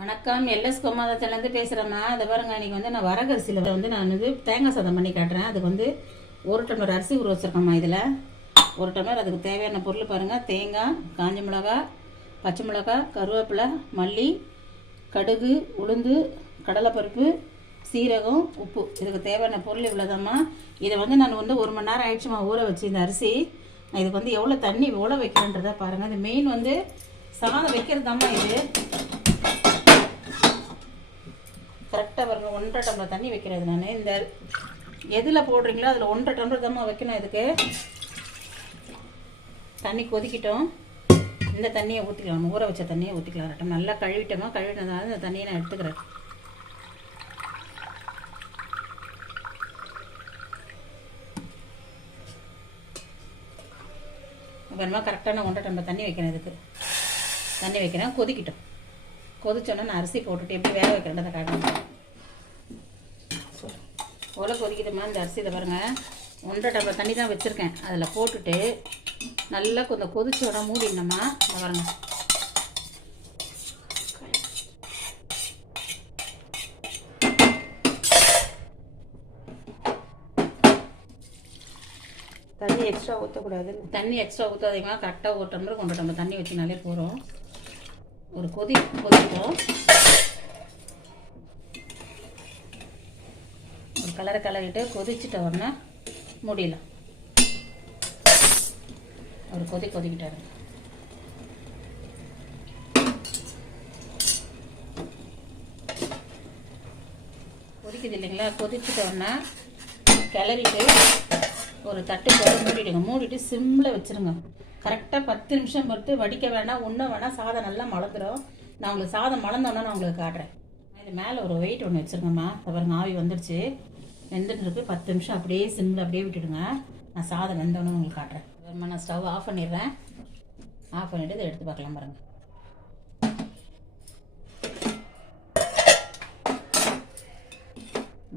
வணக்கம். எல்எஸ் கோமாதத்துலேருந்து பேசுகிறேம்மா அதை பாருங்க இன்றைக்கி வந்து நான் வரகரிசியில் வந்து நான் வந்து தேங்காய் சாதம் பண்ணி காட்டுறேன். அதுக்கு வந்து ஒரு டம்ளர் அரிசி ஊற வச்சுருக்கோம்மா இதில். ஒரு டம்ளர் அதுக்கு தேவையான பொருள் பாருங்கள் தேங்காய் காஞ்ச மிளகா பச்சை மிளகா கருவேப்பிலை மல்லி கடுகு உளுந்து கடலைப்பருப்பு சீரகம் உப்பு. இதுக்கு தேவையான பொருள் இவ்வளோதாம்மா இதை வந்து நான் வந்து ஒரு மணி நேரம் ஆயிடுச்சுமா ஊற வச்சு இந்த அரிசி. இதுக்கு வந்து எவ்வளோ தண்ணி ஊற வைக்கிறேன்றதை பாருங்கள் இது மெயின் வந்து சாதம் வைக்கிறது தாம்மா இது. கரெக்டாக ஒன்றரை டம்ளர் தண்ணி வைக்கிறது நான். இந்த எதில் போடுறீங்களோ அதில் ஒன்றரை டம்ளர் தான் வைக்கணும் இதுக்கு. தண்ணி கொதிக்கிட்டோம். இந்த தண்ணியை ஊற்றிக்கலாம் ஊற வச்ச தண்ணியை ஊற்றிக்கலாம் ரெட்டம் நல்லா கழுவிட்டோமா? கழுவிட்டதுனால இந்த தண்ணியை நான் எடுத்துக்கிறேன். அப்புறமா கரெக்டான ஒன்றரை டம்ளர் தண்ணி வைக்கிறேன் இதுக்கு. தண்ணி வைக்கிறேன். கொதிக்கிட்டோம். கொதிச்சோன்னா நான் அரிசி போட்டுட்டு எப்படி வேக வைக்கிறேன்றதை காட்டுறேன். உலை கொதிக்குதுமா இந்த அரிசி இதை பாருங்க. ஒன்றரை டம்ளர் தண்ணி தான் வச்சுருக்கேன். அதில் போட்டுட்டு நல்லா கொஞ்சம் கொதிச்சோட மூடிடணுமா? இதை பாருங்க. தண்ணி எக்ஸ்ட்ரா ஊற்றக்கூடாது தண்ணி எக்ஸ்ட்ரா ஊற்றாதீங்க கரெக்டாக ஒரு டம்ளர் ஒன்றரை டம்ளர் தண்ணி வச்சினாலே போகிறோம் ஒரு கொதி கொதிக்கும் கலரை கலரிட்டு கொதிச்சிட்ட உடனே மூடிடலாம். ஒரு கொதி கொதிக்கிட்டாரு. கொதிக்குது இல்லைங்களா? கொதிச்சிட்ட உடனே கிளறிட்டு ஒரு தட்டு போட்டு மூடிடுங்க. மூடிட்டு சிம்மில் வச்சுருங்க. கரெக்டாக பத்து நிமிஷம் பொறுத்து வடிக்க வேணாம் ஒன்றும் வேணாம் சாதம் நல்லா மலர்ந்துடும் நான் உங்களுக்கு சாதம் மலர்ந்தோன்னா நான் உங்களுக்கு காட்டுறேன். இது மேலே ஒரு வெயிட் ஒன்று வச்சுருங்கம்மா. பாருங்க ஆவி வந்துடுச்சு. வெந்துட்டு பத்து நிமிஷம் அப்படியே சிம்மில் அப்படியே விட்டுடுங்க. நான் சாதம் வெந்தோன்னு உங்களுக்கு காட்டுறேன். அப்புறமா நான் ஸ்டவ் ஆஃப் பண்ணிடுறேன். ஆஃப் பண்ணிவிட்டு இதை எடுத்து பார்க்கலாம் பாருங்கள்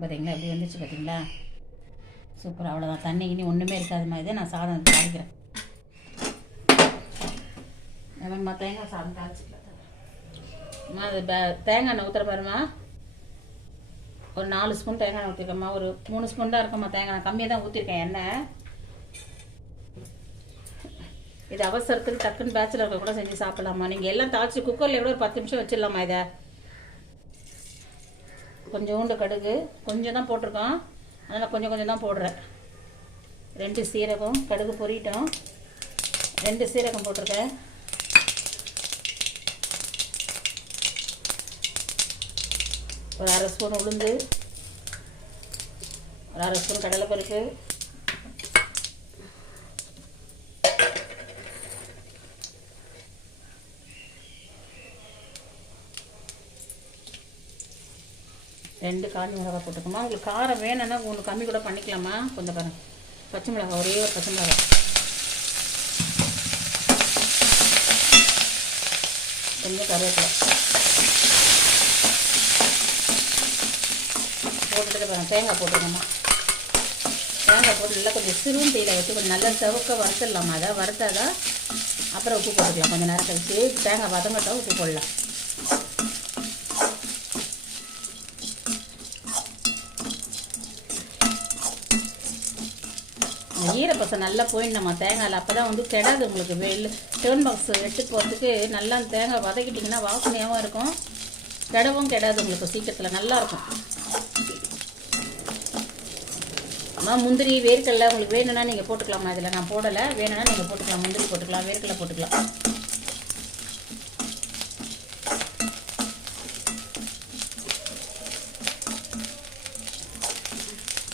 பார்த்தீங்களா எப்படி வந்துச்சு பார்த்தீங்களா சூப்பர். அவ்வளோதான் தண்ணி கிண்ணி ஒன்றுமே இருக்காது மாதிரி. தான் நான் சாதம் தாளிக்கிறேன். நம்ம தேங்காய் சாதம் தாளிச்சுக்கலாம். அம்மா அது பே- தேங்காய் எண்ணெய் ஊற்றுற பாருமா ஒரு நாலு ஸ்பூன் தேங்காய் எண்ணெய் ஊற்றிருக்கேம்மா ஒரு மூணு ஸ்பூன் தான் இருக்கம்மா தேங்காய் நான் கம்மியாக தான் ஊற்றிருக்கேன் எண்ணெய். இது அவசரத்துக்கு டக்குன்னு இருக்க கூட செஞ்சு சாப்பிடலாமா நீங்கள் எல்லாம் தாய்ச்சி குக்கரில் கூட ஒரு பத்து நிமிஷம் வச்சிடலாமா இதை. கொஞ்சோண்டு கடுகு கொஞ்சம் தான் போட்டிருக்கோம். அதனால் கொஞ்சம் கொஞ்சம் தான் போடுறேன். ரெண்டு சீரகம் கடுகு பொரிட்டோம். ரெண்டு சீரகம் போட்டிருக்கேன். ஒரு அரை ஸ்பூன் உளுந்து ஒரு அரை ஸ்பூன் கடலைப்பருப்பு. ரெண்டு காஞ்சி மிளகா போட்டுக்கோமா உங்களுக்கு காரம் வேணும்னா உங்களுக்கு கம்மி கூட பண்ணிக்கலாமா கொஞ்சம் பாருங்க. பச்சை மிளகா ஒரே ஒரு பச்சை மிளகா கொஞ்சம் கருவேப்பிலை. போட்டுட்டு பாருங்க தேங்காய் போட்டுக்கோமா தேங்காய் போட்டு நல்லா கொஞ்சம் சிறுவும் தேயிலை வச்சு கொஞ்சம் நல்லா செவக்க வறுத்துடலாமா? அதை வறுத்தாதான் அப்புறம் உப்பு போட்டுக்கலாம். கொஞ்சம் நேரம் கழிச்சு தேங்காய் வதங்கட்டும் உப்பு போடலாம். ஈரப்பசம் நல்லா போயிடணும்மா தேங்காயில் அப்போ தான் வந்து கெடாது உங்களுக்கு. வெயில் டேர்ன் பாக்ஸ் எடுத்து போகிறதுக்கு நல்லா தேங்காய் வதக்கிட்டிங்கன்னா வாசனையாகவும் இருக்கும். கெடவும் கெடாது உங்களுக்கு சீக்கிரத்தில். நல்லா ஆமாம் அம்மா முந்திரி வேர்க்கடலை உங்களுக்கு வேணும்னா நீங்கள் போட்டுக்கலாமா இதில் நான் போடலை. வேணும்னா நீங்கள் போட்டுக்கலாம். முந்திரி போட்டுக்கலாம். வேர்க்கடலை போட்டுக்கலாம்.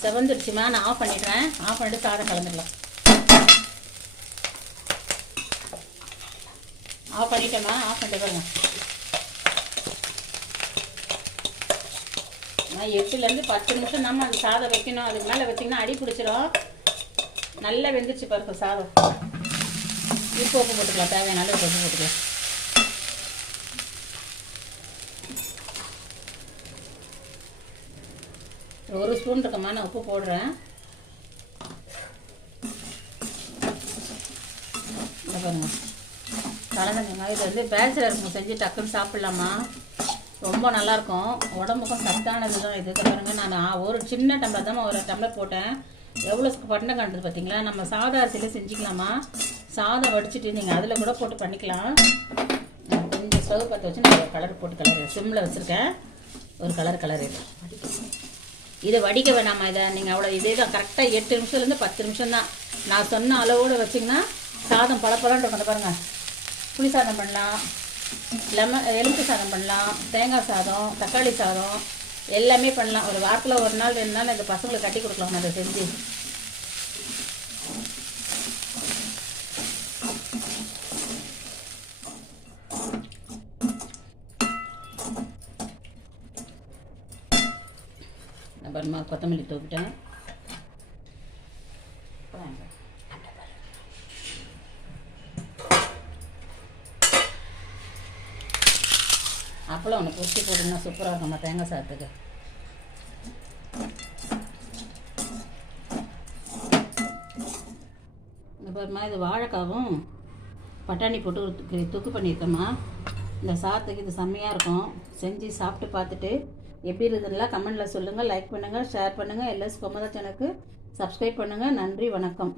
செவந்துருச்சுமா. நான் ஆஃப் பண்ணிடுறேன். ஆஃப் பண்ணிட்டு சாதம் கலந்துடலாம். ஆஃப் பண்ணிட்டேம்மா. ஆஃப் பண்ணிட்டு பாருங்க. ஆனால் எட்டுலேருந்து பத்து நிமிஷம் நம்ம அந்த சாதம் வைக்கணும். அதுக்கு மேலே வச்சிங்கன்னா அடி பிடிச்சிரும். நல்லா வெந்துச்சு பாருங்க சாதம். உப்பு உப்பு போட்டுக்கலாம். தேவையான அளவு உப்பு போட்டுக்கலாம். ஒரு ஸ்பூன் இருக்கமா நான் உப்பு போடுறேன். பாருங்க பாருங்க. வெங்காயம் இது வந்து பேச்சுலர் இருக்கும் செஞ்சு டக்குன்னு சாப்பிட்லாமா? ரொம்ப நல்லாயிருக்கும். உடம்புக்கும் சத்தானது தான் இது பாருங்கள் பாருங்க நான் ஒரு சின்ன டம்ளர் தான் ஒரு டம்ளர் போட்டேன். எவ்வளோ பண்ண கண்டது பார்த்தீங்களா நம்ம சாதா அரிசியில் செஞ்சுக்கலாமா? சாதம் வடிச்சிட்டு நீங்கள் அதில் கூட போட்டு பண்ணிக்கலாம். கொஞ்சம் ஸ்டவ் பற்ற வச்சு நான் கலர் போட்டு கலர் சிம்மில் வச்சுருக்கேன். ஒரு கலர் கலர் இதை. வடிக்க வேணாமா இதை? நீங்கள் அவ்வளோ இதே தான். கரெக்டாக எட்டு நிமிஷத்துலேருந்து பத்து நிமிஷம் தான். நான் சொன்ன அளவோடு வச்சிங்கன்னா சாதம் பளபளன்னு கொண்டு பாருங்கள் புளி சாதம் பண்ணலாம். லெமன் எலுமிச்சை சாதம் பண்ணலாம் தேங்காய் சாதம் தக்காளி சாதம் எல்லாமே பண்ணலாம். ஒரு வாரத்தில் ஒரு நாள் ரெண்டு நாள் இந்த பசங்களுக்கு கட்டி கொடுக்கலாம் அதை செஞ்சு. அப்புறமா கொத்தமல்லி தூக்கிட்டேன் அப்பளம் ஒன்று பொறிச்சு போட்டிங்கன்னா சூப்பராக இருக்கும்மா தேங்காய் சாத்துக்கு அப்புறமா இது வாழைக்காவும் பட்டாணி போட்டு தூக்கு தொக்கு- தொக்கு பண்ணியிருக்கேம்மா. இந்த சாத்துக்கு இது செம்மையாக இருக்கும். செஞ்சு சாப்பிட்டு பார்த்துட்டு எப்படி இருந்ததுலாம் கமெண்டில் சொல்லுங்கள் லைக் பண்ணுங்கள் ஷேர் பண்ணுங்கள் எல்எஸ் கொமதா சேனலுக்கு சப்ஸ்கிரைப் பண்ணுங்கள் நன்றி வணக்கம்.